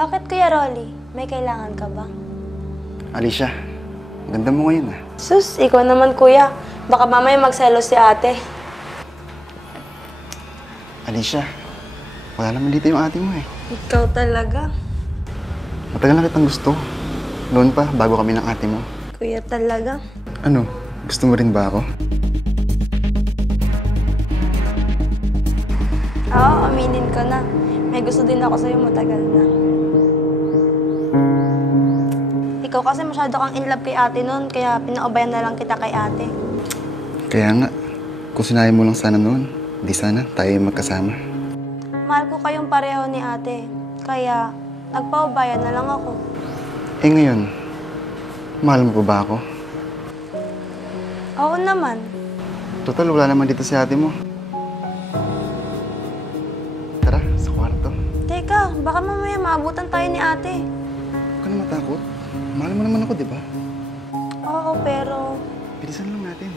Bakit Kuya Rolly? May kailangan ka ba? Alicia, ganda mo ngayon ah. Sus, ikaw naman kuya. Baka mamaya magselos si ate. Alicia, wala naman dito yung ate mo eh. Ikaw talaga. Matagal na kitang gusto. Noon pa, bago kami ng ate mo. Kuya talaga. Ano? Gusto mo rin ba ako? Oo, aminin ko na. May gusto din ako sa'yo matagal na. Ikaw kasi masyado kang in love kay ate noon, kaya pinaubayan na lang kita kay ate. Kaya nga, kung sinabi mo lang sana noon, di sana tayo magkasama. Mahal ko kayong pareho ni ate, kaya nagpaubayan na lang ako. Eh ngayon, mahal mo pa ba ako? Oo naman. Total, wala naman dito si ate mo. Tara, sa kwarto. Teka, baka mamaya maabutan tayo ni ate. Huwag ka na matakot. Mahal mo naman ako, di ba? Oo, pero... Bilisan lang natin.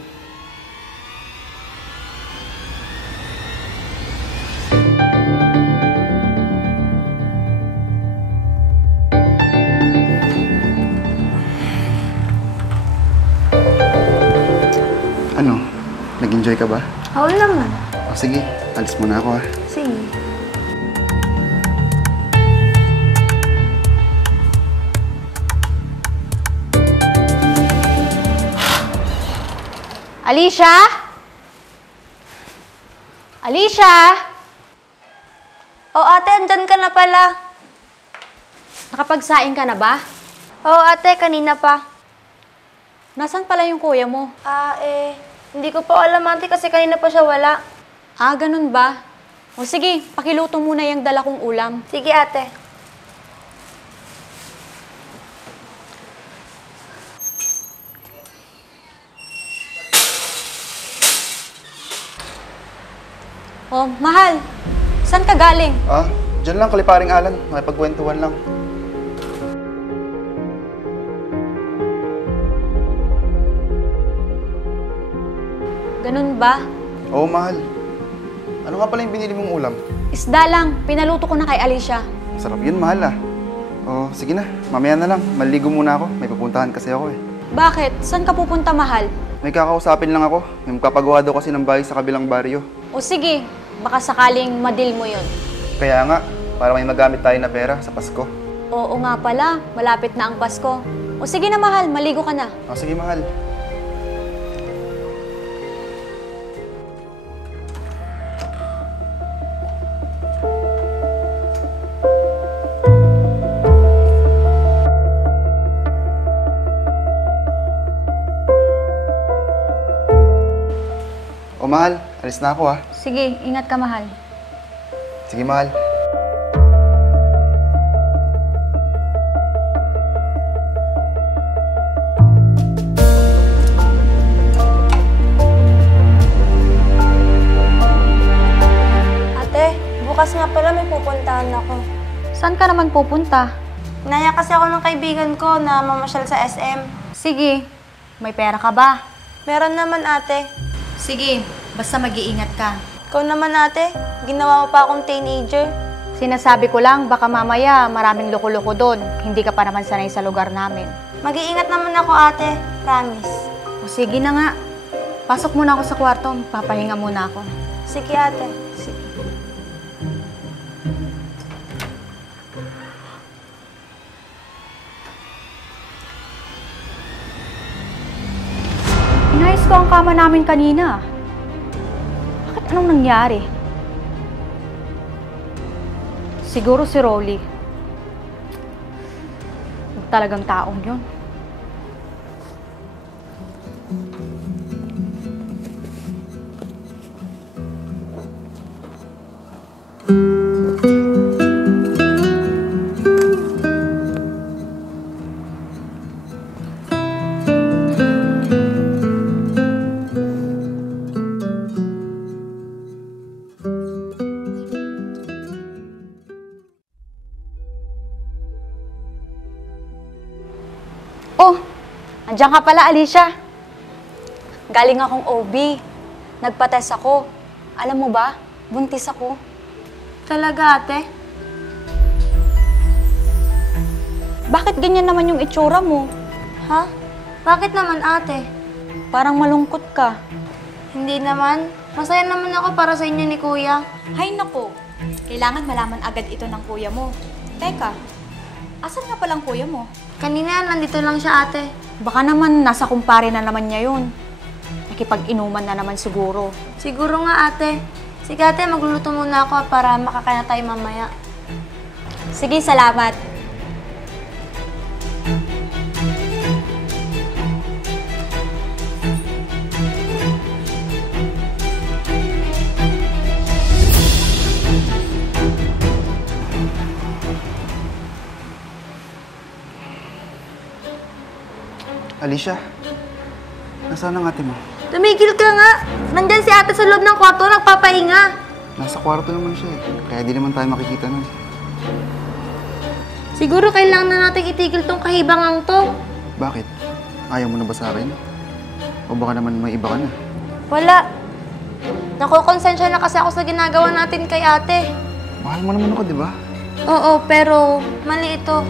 Ano? Nag-enjoy ka ba? Oo naman. O sige, alis muna ako ah. Sige. Alicia? Alicia? Oo ate, andyan ka na pala. Nakapagsaing ka na ba? Oo ate, kanina pa. Nasaan pala yung kuya mo? Hindi ko pa alam ate kasi kanina pa siya wala. Ah, ganun ba? O sige, pakiluto muna yung dala kong ulam. Sige ate. Oh, mahal. Saan ka galing? Ah, dyan lang kaliparing Alan. Makipagkwentuhan lang. Ganun ba? Oo, mahal. Ano nga pala yung binili mong ulam? Isda lang. Pinaluto ko na kay Alicia. Sarap yun, mahal ah. Oh, sige na. Mamaya na lang. Maligo muna ako. May pupuntahan kasi ako eh. Bakit? Saan ka pupunta, mahal? May kakausapin lang ako. May magpapagawa daw kasi ng bahay sa kabilang baryo. O sige, baka sakaling madil mo yun. Kaya nga, para may magamit tayo na pera sa Pasko. Oo nga pala, malapit na ang Pasko. O sige na, mahal. Maligo ka na. Oh, sige, mahal. O, mahal. Alis na ako ah. Sige, ingat ka, mahal. Sige, mahal. Ate, bukas nga pala may pupuntahan ako. Saan ka naman pupunta? Naya kasi ako ng kaibigan ko na mamasyal sa SM. Sige, may pera ka ba? Meron naman ate. Sige, basta mag-iingat ka. Ikaw naman ate, ginawa mo pa akong teenager. Sinasabi ko lang, baka mamaya maraming loko-loko doon. Hindi ka pa naman sanay sa lugar namin. Mag-iingat naman ako ate, promise. O sige na nga. Pasok muna ako sa kwarto. Papahinga muna ako. Sige ate. Sige. Inayos ko ang kama namin kanina. Bakit anong nangyari? Siguro si Rolly. Huwag talagang taong yun. Oh, andiyan ka pala, Alicia. Galing akong OB. Nagpa-test ako. Alam mo ba, buntis ako. Talaga ate? Bakit ganyan naman yung itsura mo? Ha? Bakit naman ate? Parang malungkot ka. Hindi naman. Masaya naman ako para sa inyo ni kuya. Hay nako, kailangan malaman agad ito ng kuya mo. Teka, asan nga palang kuya mo? Kanina nandito lang siya ate. Baka naman nasa kumpare na naman niya yun. Nakipag-inuman na naman siguro. Siguro nga ate. Sige ate, magluluto muna ako para makakain na tayo mamaya. Sige, salamat. Alicia, nasaan ang ate mo? Tumigil ka nga! Nandyan si ate sa loob ng kwarto, nagpapahinga. Nasa kwarto naman siya eh. Kaya di naman tayo makikita nun. Siguro kailangan na natin itigil tong kahibangang to. Bakit? Ayaw mo na ba sa akin? O baka naman may iba ka na? Wala. Nakukonsensya na kasi ako sa ginagawa natin kay ate. Mahal mo naman ako, di ba? Oo, pero mali ito.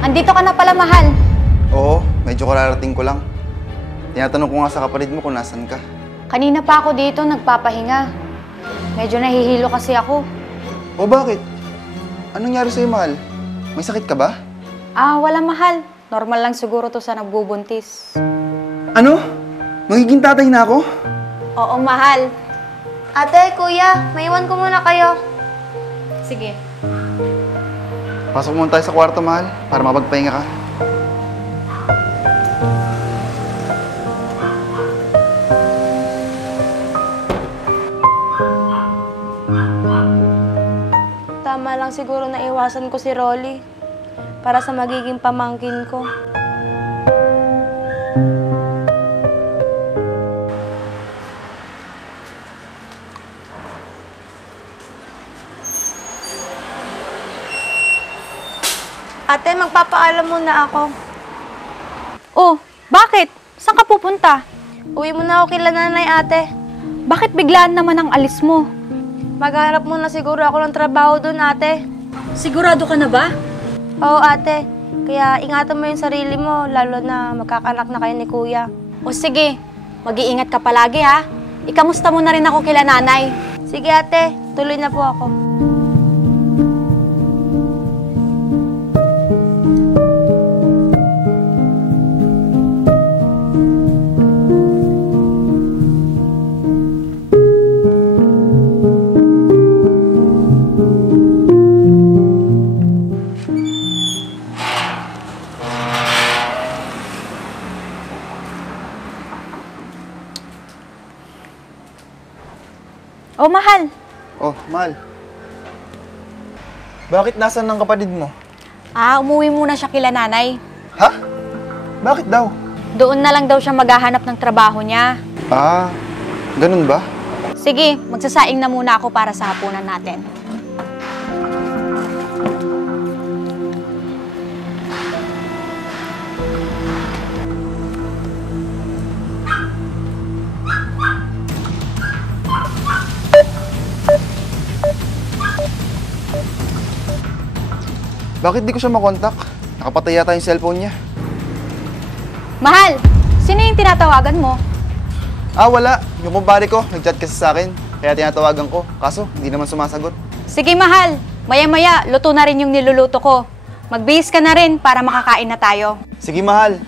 Andito ka na pala, mahal. Oo, medyo kararating ko lang. Tinatanong ko nga sa kapatid mo kung nasan ka. Kanina pa ako dito, nagpapahinga. Medyo nahihilo kasi ako. O bakit? Anong nangyari sa'yo, mahal? May sakit ka ba? Wala, mahal. Normal lang siguro to sa nagbubuntis. Ano? Magiging tatay na ako? Oo, mahal. Ate, kuya, maiwan ko muna kayo. Sige. Pasok muna tayo sa kwarto, mahal, para mapagpahinga ka. Tama lang siguro na iwasan ko si Rolly para sa magiging pamangkin ko. Ate, magpapaalam muna ako. Oh, bakit? Saan ka pupunta? Uwi muna ako kila nanay, ate. Bakit biglaan naman ang alis mo? Maghanap muna siguro ako ng trabaho doon, ate. Sigurado ka na ba? Oo, ate. Kaya ingatan mo yung sarili mo, lalo na magkakanak na kayo ni kuya. O sige, mag-iingat ka palagi ha. Ikamusta mo na rin ako kila nanay. Sige, ate. Tuloy na po ako. Oh, mahal. Oh, mahal. Bakit nasan ng kapatid mo? Umuwi muna siya kila nanay. Ha? Bakit daw? Doon na lang daw siya maghahanap ng trabaho niya. Ganun ba? Sige, magsasaing na muna ako para sa hapunan natin. Bakit di ko siya makontak? Nakapatay yata yung cellphone niya. Mahal, sino yung tinatawagan mo? Wala. Yung kumpare ko, nag-chat kasi sa akin. Kaya tinatawagan ko. Kaso, hindi naman sumasagot. Sige, mahal. Maya-maya, luto na rin yung niluluto ko. Magbihis ka na rin para makakain na tayo. Sige, mahal.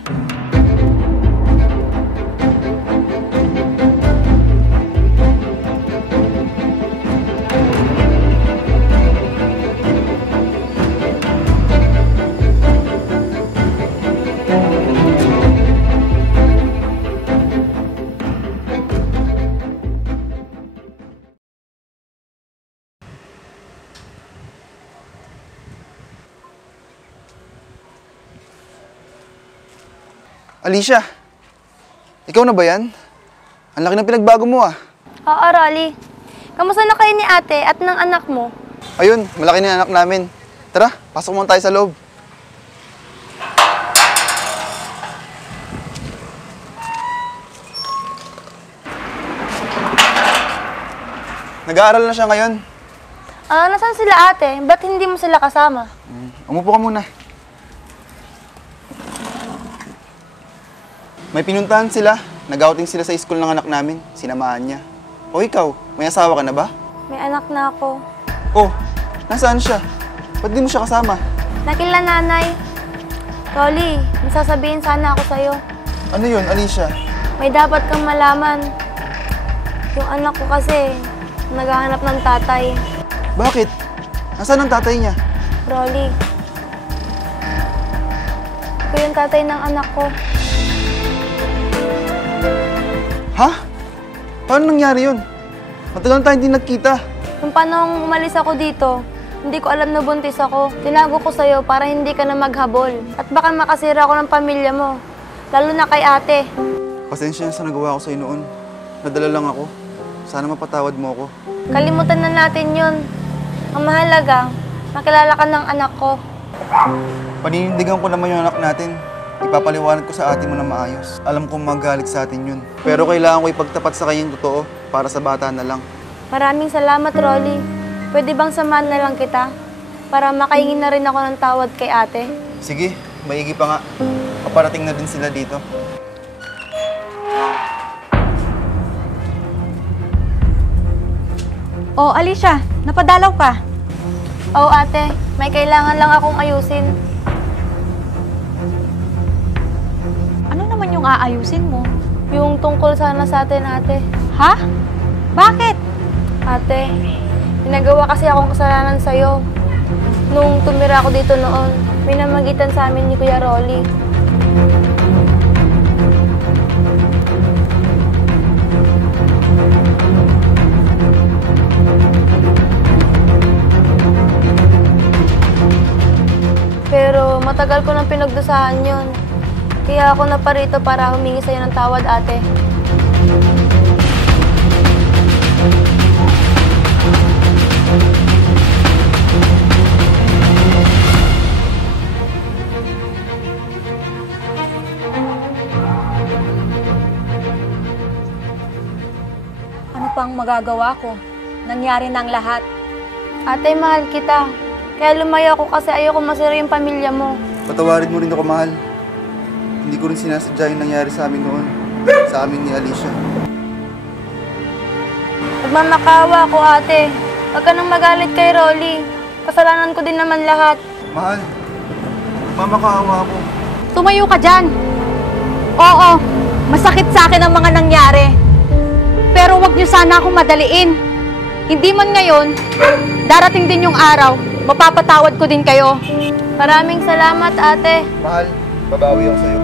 Alicia, ikaw na ba yan? Ang laki ng pinagbago mo ah. Oo, Rolly. Kamusta na kayo ni ate at ng anak mo? Ayun, malaki na yung anak namin. Tara, pasok muna tayo sa loob. Nag-aaral na siya ngayon. Nasaan sila ate? Ba't hindi mo sila kasama? Umupo ka muna. May pinuntahan sila. Nag-outing sila sa school ng anak namin. Sinamahan niya. O ikaw, may asawa ka na ba? May anak na ako. Oh, nasaan siya? Ba't di mo siya kasama? Nakila nanay. Rolly, may sasabihin sana ako sa'yo. Ano yun, Alicia? May dapat kang malaman. Yung anak ko kasi, naghahanap ng tatay. Bakit? Nasaan ang tatay niya? Rolly. Ako yung tatay ng anak ko. Ha? Paano nangyari yun? Matagal na tayo hindi nagkita. Nung panong umalis ako dito, hindi ko alam na buntis ako. Tinago ko sa'yo para hindi ka na maghabol. At baka makasira ako ng pamilya mo. Lalo na kay ate. Pasensya na sa nagawa ko sa'yo noon. Nadala lang ako. Sana mapatawad mo ako. Kalimutan na natin yun. Ang mahalaga, makilala ka ng anak ko. Paninindigan ko naman yung anak natin. Ipapaliwanag ko sa ate mo na maayos. Alam kong magalit sa atin yun. Pero kailangan ko ipagtapat sa kanya yung totoo para sa bata na lang. Maraming salamat, Rolly. Pwede bang samahan na lang kita? Para makahingi na rin ako ng tawad kay ate. Sige, maigi pa nga. Paparating na din sila dito. Oh, Alicia, napadalaw ka. Oo, ate. May kailangan lang akong ayusin. Ano naman yung aayusin mo? Yung tungkol sana sa atin, ate. Ha? Bakit? Ate, ginagawa kasi akong kasalanan sa'yo. Nung tumira ako dito noon, may namagitan sa amin ni Kuya Rolly. Pero matagal ko nang pinagdusahan yun. Kaya ako naparito para humingi sa'yo ng tawad, ate. Ano pang magagawa ko? Nangyari na ang lahat. Ate, mahal kita. Kaya lumayo ako kasi ayoko masira yung pamilya mo. Patawarin mo rin ako, mahal. Hindi ko rin sinasadya yung nangyari sa amin noon. Sa amin ni Alicia. Nagmamakawa ako, ate. Huwag ka nang magalit kay Rolly. Kasalanan ko din naman lahat. Mahal, mamakaawa ako. Tumayo ka dyan. Oo, masakit sa akin ang mga nangyari. Pero wag niyo sana akong madaliin. Hindi man ngayon, darating din yung araw, mapapatawad ko din kayo. Maraming salamat, ate. Mahal, babawi ako sa'yo.